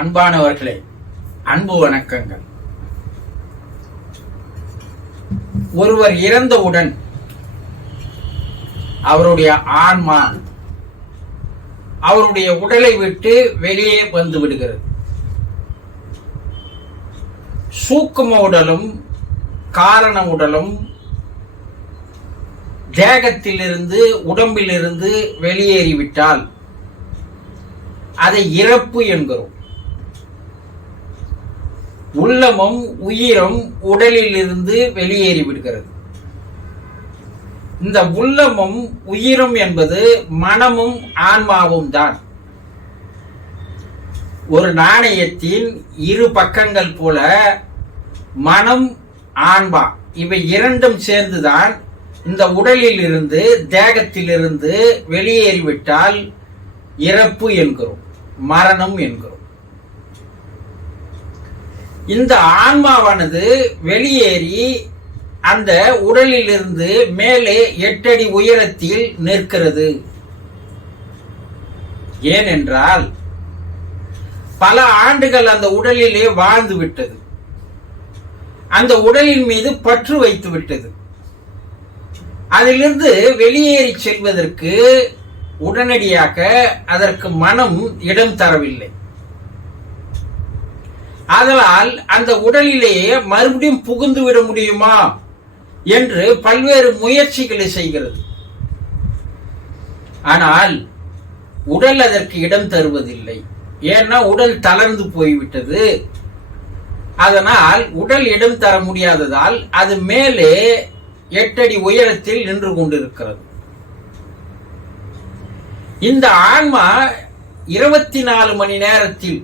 அன்பானவர்களே, அன்பு வணக்கங்கள். ஒருவர் இறந்தவுடன் அவருடைய ஆன்மா அவருடைய உடலை விட்டு வெளியே வந்து விடுகிறது. சூக்கும உடலும் காரண உடலும் தேகத்திலிருந்து உடம்பிலிருந்து வெளியேறிவிட்டால் அதை இறப்பு என்கிறோம். உள்ளமும் உயிரும் உடலில் இருந்து வெளியேறி விடுகிறது. இந்த உள்ளமும் உயிரும் என்பது மனமும் ஆன்மாவும் தான். ஒரு நாணயத்தின் இரு பக்கங்கள் போல மனம் ஆன்மா இவை இரண்டும் சேர்ந்துதான் இந்த உடலில் இருந்து தேகத்திலிருந்து வெளியேறிவிட்டால் இறப்பு என்கிறோம், மரணம் என்கிறோம். இந்த ஆன்மாவானது வெளியேறி அந்த உடலில் இருந்து மேலே 8 அடி உயரத்தில் நிற்கிறது. ஏனென்றால் பல ஆண்டுகள் அந்த உடலிலே வாழ்ந்து விட்டது. அந்த உடலின் மீது பற்று வைத்து விட்டது. அதிலிருந்து வெளியேறி செல்வதற்கு உடனடியாக அதற்கு மனம் இடம் தரவில்லை. ஆதலால் அந்த உடலிலேயே மறுபடியும் புகுந்து விட முடியுமா என்று பல்வேறு முயற்சிகளை செய்கிறது. ஆனால் உடல் அதற்கு இடம் தருவதில்லை. ஏன்னா உடல் தளர்ந்து போய்விட்டது. அதனால் உடல் இடம் தர முடியாததால் அது மேலே 8 அடி உயரத்தில் நின்று கொண்டிருக்கிறது. இந்த ஆன்மா 24 மணி நேரத்தில்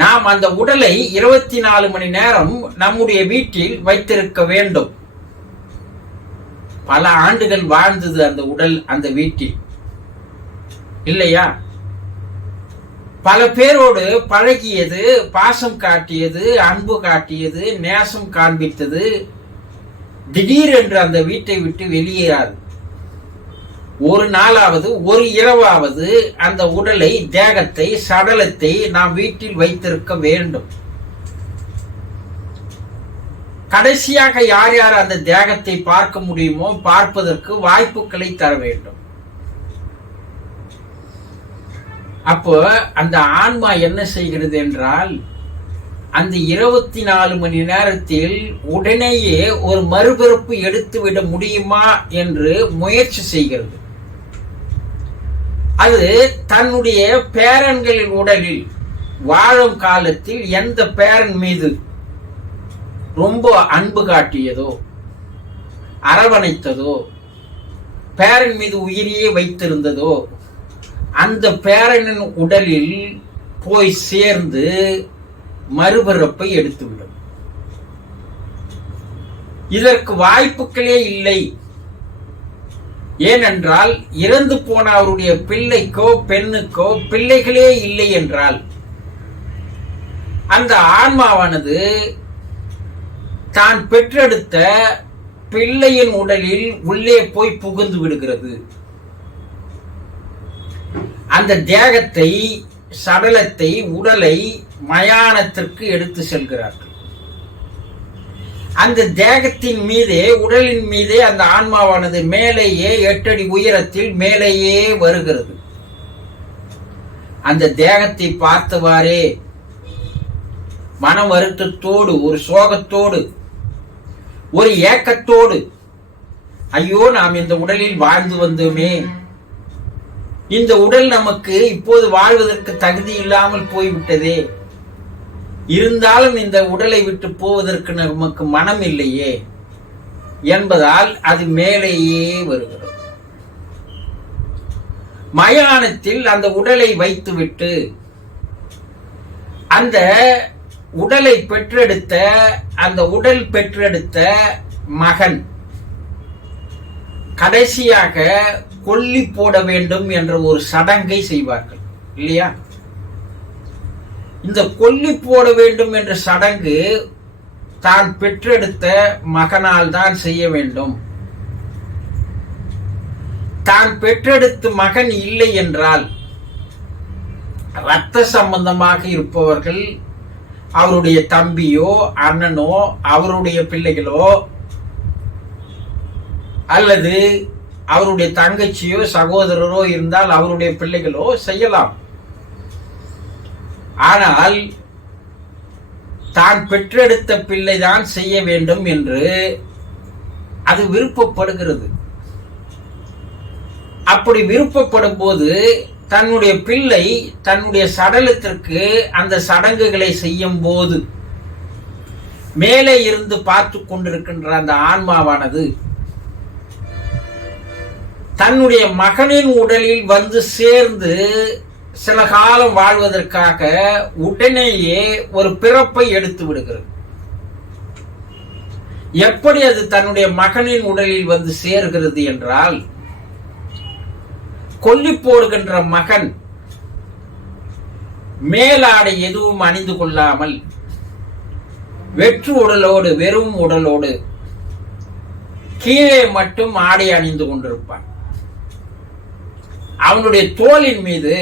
நாம் அந்த உடலை 24 மணி நேரம் நம்முடைய வீட்டில் வைத்திருக்க வேண்டும். பல ஆண்டுகள் வாழ்ந்தது அந்த உடல் அந்த வீட்டில் இல்லையா? பல பேரோடு பழகியது, பாசம் காட்டியது, அன்பு காட்டியது, நேசம் காண்பித்தது. திடீரென்று அந்த வீட்டை விட்டு வெளியேறாது. ஒரு நாளாவது ஒரு இரவாவது அந்த உடலை, தேகத்தை, சடலத்தை நாம் வீட்டில் வைத்திருக்க வேண்டும். கடைசியாக யார் யார் அந்த தேகத்தை பார்க்க முடியுமோ பார்ப்பதற்கு வாய்ப்புகளை தர வேண்டும். அப்போ அந்த ஆன்மா என்ன செய்கிறது என்றால், அந்த 24 மணி நேரத்தில் உடனேயே ஒரு மறுபிறப்பு எடுத்துவிட முடியுமா என்று முயற்சி செய்கிறது. அது தன்னுடைய பேரன்களின் உடலில் வாழும் காலத்தில் எந்த பேரன் மீது ரொம்ப அன்பு காட்டியதோ, அரவணைத்ததோ, பேரன் மீது உயிரியே வைத்திருந்ததோ அந்த பேரனின் உடலில் போய் சேர்ந்து மறுபிறப்பை எடுத்துவிடும். இதற்கு வாய்ப்புகளே இல்லை. ஏனென்றால் இறந்து போன அவருடைய பிள்ளைக்கோ பெண்ணுக்கோ பிள்ளைகளே இல்லை என்றால் அந்த ஆன்மாவானது தான் பெற்றெடுத்த பிள்ளையின் உடலில் உள்ளே போய் புகுந்து விடுகிறது. அந்த தேகத்தை, சடலத்தை, உடலை மயானத்திற்கு எடுத்து செல்கிறார்கள். அந்த தேகத்தின் மீதே, உடலின் மீதே அந்த ஆன்மாவானது மேலேயே 8 அடி உயரத்தில் மேலேயே வருகிறது. அந்த தேகத்தை பார்த்தவாறே மன வருத்தத்தோடு, ஒரு சோகத்தோடு, ஒரு ஏக்கத்தோடு, ஐயோ நாம் இந்த உடலில் வாழ்ந்து வந்தோமே, இந்த உடல் நமக்கு இப்போது வாழ்வதற்கு தகுதி இல்லாமல் போய்விட்டதே, இருந்தாலும் இந்த உடலை விட்டு போவதற்கு நமக்கு மனம் இல்லையே என்பதால் அது மேலேயே வருகிறது. மயானத்தில் அந்த உடலை வைத்துவிட்டு அந்த உடலை பெற்றெடுத்த, அந்த உடல் பெற்றெடுத்த மகன் கடைசியாக கொல்லி போட வேண்டும் என்ற ஒரு சடங்கை செய்வார்கள் இல்லையா? இந்த கொல்லி போட வேண்டும் என்ற சடங்கு தான் பெற்றெடுத்த மகனால் தான் செய்ய வேண்டும். தான் பெற்றெடுத்த மகன் இல்லை என்றால் இரத்த சம்பந்தமாக இருப்பவர்கள், அவருடைய தம்பியோ அண்ணனோ அவருடைய பிள்ளைகளோ அல்லது அவருடைய தங்கச்சியோ சகோதரரோ இருந்தால் அவருடைய பிள்ளைகளோ செய்யலாம். ஆனால் தான் பெற்றெடுத்த பிள்ளைதான் செய்ய வேண்டும் என்று அது விருப்பப்படுகிறது. அப்படி விருப்பப்படும் போது தன்னுடைய பிள்ளை தன்னுடைய சடலத்திற்கு அந்த சடங்குகளை செய்யும் போது மேலே இருந்து பார்த்து கொண்டிருக்கின்ற அந்த ஆன்மாவானது தன்னுடைய மகனின் உடலில் வந்து சேர்ந்து சில காலம் வாழ்வதற்காக உடனேயே ஒரு பிறப்பை எடுத்து விடுகிறது. எப்படி அது தன்னுடைய மகனின் உடலில் வந்து சேர்கிறது என்றால், கொல்லி போடுகின்ற மகன் மேலாடை எதுவும் அணிந்து கொள்ளாமல் வெற்று உடலோடு, வெறும் உடலோடு கீழே மட்டும் ஆடை அணிந்து கொண்டிருப்பான். அவனுடைய தோளின் மீது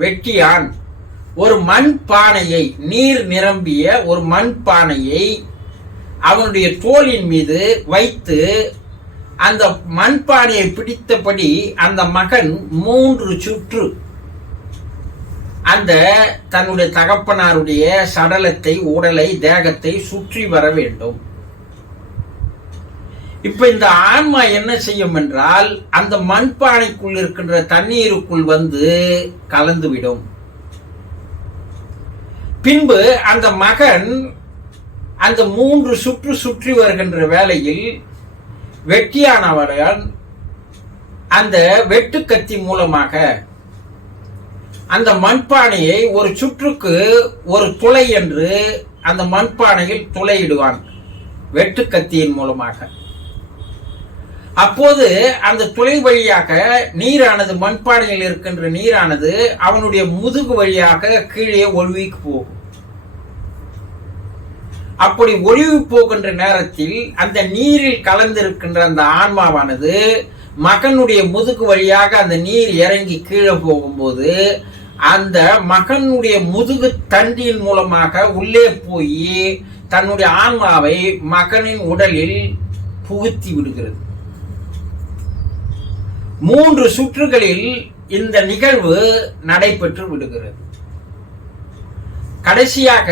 வெட்டியான் ஒரு மண் பானையை, நீர் நிரம்பிய ஒரு மண் பானையை அவனுடைய தோளின் மீது வைத்து அந்த மண்பானையை பிடித்தபடி அந்த மகன் 3 சுற்று அந்த தன்னுடைய தகப்பனாருடைய சடலத்தை, உடலை, தேகத்தை சுற்றி வர வேண்டும். இப்ப இந்த ஆன்மா என்ன செய்யும் என்றால், அந்த மண்பானைக்குள் இருக்கின்ற தண்ணீருக்குள் வந்து கலந்துவிடும். பின்பு அந்த மகன் அந்த 3 சுற்று சுற்றி வருகின்ற வேளையில் வெட்டியானவர்கள் அந்த வெட்டுக்கத்தி மூலமாக அந்த மண்பானையை ஒரு சுற்றுக்கு ஒரு துளை என்று அந்த மண்பானையில் துளையிடுவான் வெட்டுக்கத்தியின் மூலமாக. அப்போது அந்த துளை வழியாக நீரானது, மண்பானையில் இருக்கின்ற நீரானது அவனுடைய முதுகு வழியாக கீழே ஒழுகி போகும். அப்படி ஒழுகி போகின்ற நேரத்தில் அந்த நீரில் கலந்திருக்கின்ற அந்த ஆன்மாவானது மகனுடைய முதுகு வழியாக அந்த நீர் இறங்கி கீழே போகும்போது அந்த மகனுடைய முதுகு தண்டின் மூலமாக உள்ளே போய் தன்னுடைய ஆன்மாவை மகனின் உடலில் புகுத்தி விடுகிறது. 3 சுற்றுகளில் இந்த நிகழ்வு நடைபெற்று விடுகிறது. கடைசியாக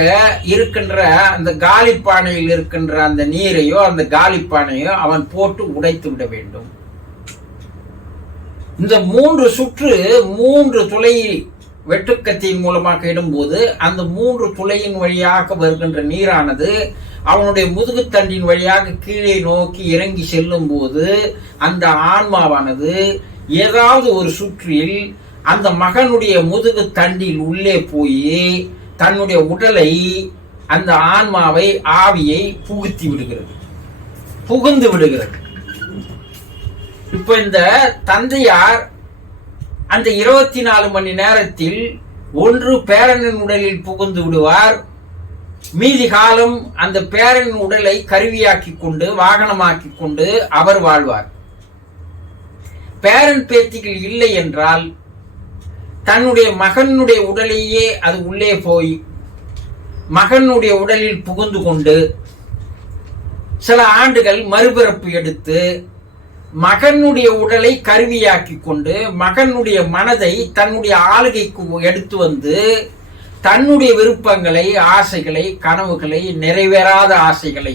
இருக்கின்ற அந்த காலிப்பானையில் இருக்கின்ற அந்த நீரையோ அந்த காலிப்பானையோ அவன் போட்டு உடைத்து விட வேண்டும். இந்த 3 சுற்று 3 துளை வெட்டுக்கத்தின் மூலமாக இடும்போது அந்த 3 துளையின் வழியாக வருகின்ற நீரானது அவனுடைய முதுகுத்தண்டின் வழியாக கீழே நோக்கி இறங்கி செல்லும் போது அந்த ஆன்மாவானது ஏதாவது ஒரு சுற்றில் அந்த மகனுடைய முதுகு தண்டில் உள்ளே போய் தன்னுடைய உடலை, அந்த ஆன்மாவை, ஆவியை புகுத்தி விடுகிறது, புகுந்து விடுகிறது. இப்ப இந்த தந்தையார் அந்த 24 மணி நேரத்தில் ஒன்று பேரனின் உடலில் புகுந்து விடுவார், மீதி காலம் அந்த பேரனின் உடலை கருவியாக்கி கொண்டு, வாகனமாக்கி கொண்டு அவர் வாழ்வார். பேரன் பேத்திகள் இல்லை என்றால் தன்னுடைய மகனுடைய உடலையே அது உள்ளே போய் மகனுடைய உடலில் புகுந்து கொண்டு சில ஆண்டுகள் மறுபிறப்பு எடுத்து மகனுடைய உடலை கருவியாக்கி கொண்டு மகனுடைய மனதை தன்னுடைய ஆளுகைக்கு எடுத்து வந்து தன்னுடைய விருப்பங்களை, ஆசைகளை, கனவுகளை, நிறைவேறாத ஆசைகளை,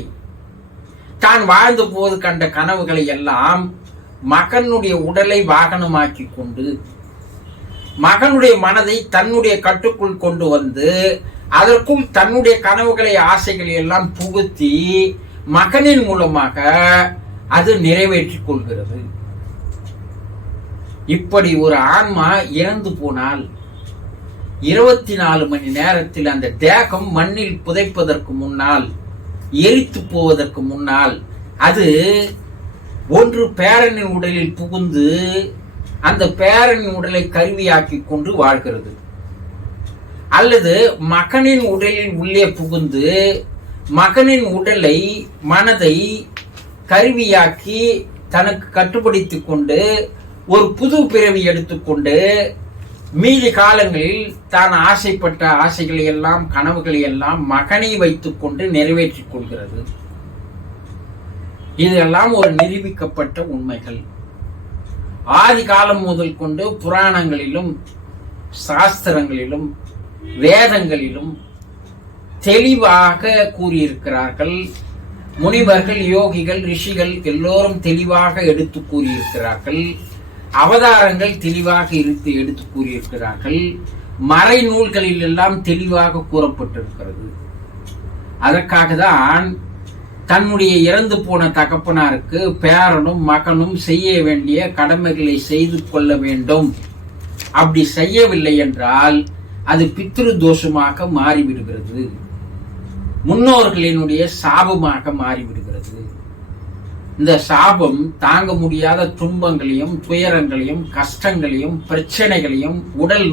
தான் வாழ்ந்த போது கண்ட கனவுகளை எல்லாம் மகனுடைய உடலை வாகனமாக்கி கொண்டு மகனுடைய மனதை தன்னுடைய கட்டுக்குள் கொண்டு வந்து அதற்குள் தன்னுடைய கனவுகளை, ஆசைகளை எல்லாம் புகுத்தி மகனின் மூலமாக அது நிறைவேற்றிக் கொள்கிறது. இப்படி ஒரு ஆன்மா இறந்து போனால் 24 மணி நேரத்தில் அந்த தேகம் மண்ணில் புதைப்பதற்கு முன்னால், எரித்து போவதற்கு முன்னால் அது ஒன்று பேரனின் உடலில் புகுந்து அந்த பேரனின் உடலை கருவியாக்கி கொண்டு வாழ்கிறது, அல்லது மகனின் உடலில் உள்ளே புகுந்து மகனின் உடலை, மனதை கருவியாக்கி தனக்கு கட்டுப்படுத்திக் கொண்டு ஒரு புது பிறவி எடுத்துக்கொண்டு மீதி காலங்களில் தான் ஆசைப்பட்ட ஆசைகளை எல்லாம் கனவுகளை எல்லாம் மகனை வைத்துக் கொண்டு நிறைவேற்றிக் கொள்கிறது. இதெல்லாம் ஒரு நிரூபிக்கப்பட்ட உண்மைகள். ஆதி காலம் முதல் கொண்டு புராணங்களிலும் சாஸ்திரங்களிலும் வேதங்களிலும் தெளிவாக கூறியிருக்கிறார்கள். முனிவர்கள், யோகிகள், ரிஷிகள் எல்லோரும் தெளிவாக எடுத்து கூறியிருக்கிறார்கள். அவதாரங்கள் தெளிவாக எடுத்து கூறியிருக்கிறார்கள். மறை நூல்களில் எல்லாம் தெளிவாக கூறப்பட்டிருக்கிறது. அதற்காக தான் தன்னுடைய இறந்து போன தகப்பனாருக்கு பேரனும் மகனும் செய்ய வேண்டிய கடமைகளை செய்து கொள்ள வேண்டும். அப்படி செய்யவில்லை என்றால் அது பித்ரு தோஷமாக மாறிவிடுகிறது, முன்னோர்களினுடைய சாபமாக மாறிவிடுகிறது. இந்த சாபம் தாங்க முடியாத துன்பங்களையும் துயரங்களையும் கஷ்டங்களையும் பிரச்சனைகளையும் உடல்